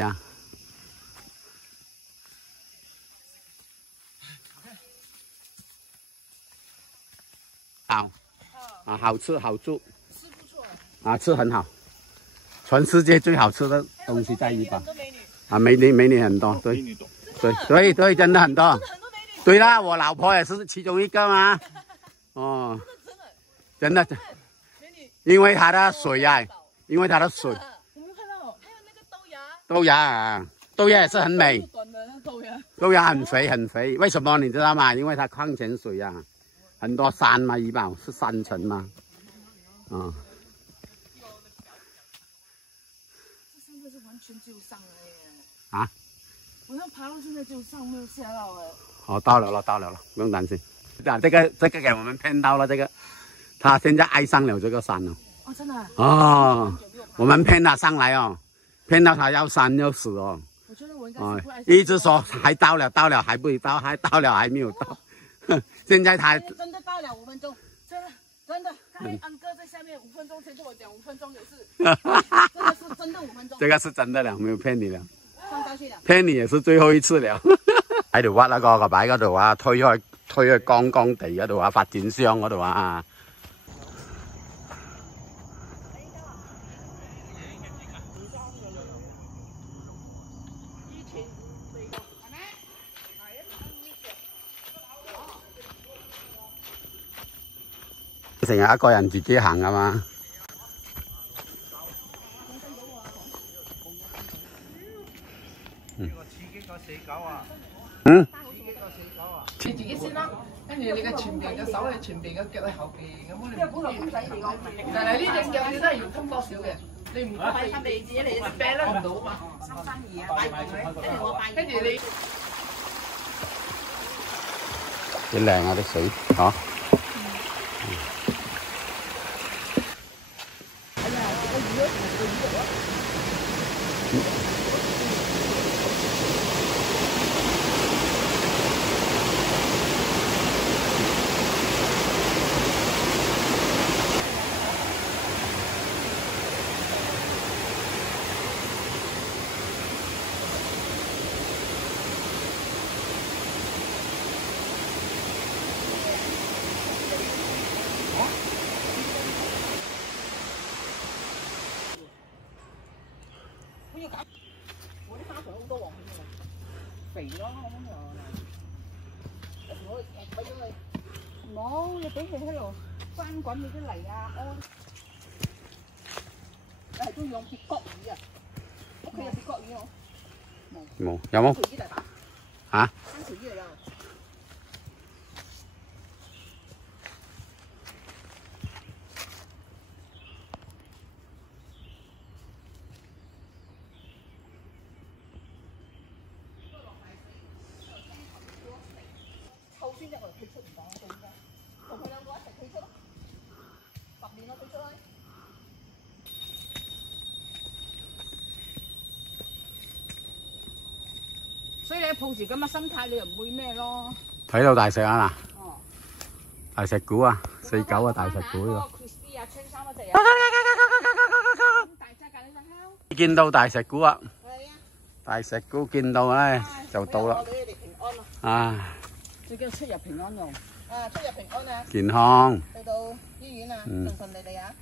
呀。好，啊，好吃好住，吃不错啊，吃很好，全世界最好吃的东西在怡保啊，美女很多，对，对，真的很多，对啦，我老婆也是其中一个嘛，哦，真的，因为它的水呀，因为它的水，我没有看到，还有那个豆芽，豆芽啊，豆芽也是很美，豆芽很肥，为什么你知道吗？因为它矿泉水啊。很多山嘛，怡保是山城嘛，啊。这上面是完全就上了耶！啊？我要爬到现在就上没有下到了。哦，到了，不用担心。这个给我们骗到了，这个他现在爱上了这个山了。哦，真的、啊？哦，我们骗他上来哦，骗到他要山要死哦。我觉得我应该是不爱一直说还到了，还不到，还到了还没有到。现在他真的到了5分钟，真的，刚才安哥在下面5分钟前跟我讲5分鐘也是，这个是真的5分鐘。這個是真的了，沒有騙你了。上高去了，騙你也是最後一次了。喺條屈個擺嗰度啊，推去剛剛地嗰度啊，發展商嗰度啊。成日一個人自己行啊嘛。你自己先啦，跟住你嘅前邊嘅手喺前邊嘅腳喺後邊，咁你唔可以。但係呢隻腳你都係要通多少嘅，你唔係你自己嚟啤得唔到嘛。332啊，跟住我拜。跟住你。幾靚啊啲水，嗬。我啲花上好多黃片㗎，肥咯咁樣。我俾咗佢，冇你俾佢喺度翻滾你啲泥啊，你係中意用鐵角魚啊？屋企有鐵角魚冇？冇，有冇？條魚大把。嚇3條魚嚟㗎。先入嚟退出唔講，做咩？同佢兩個一齊退出咯，10年我退出去。所以你抱住咁嘅心態，你又唔會咩咯？睇到大石啊嗱！哦，大石鼓啊，49啊大石鼓呢個。見到大石鼓啊！大石鼓見到唉，就到啦。啊！最緊要出入平安用。啊，出入平安啊！健康。去到醫院啊，順順利利啊！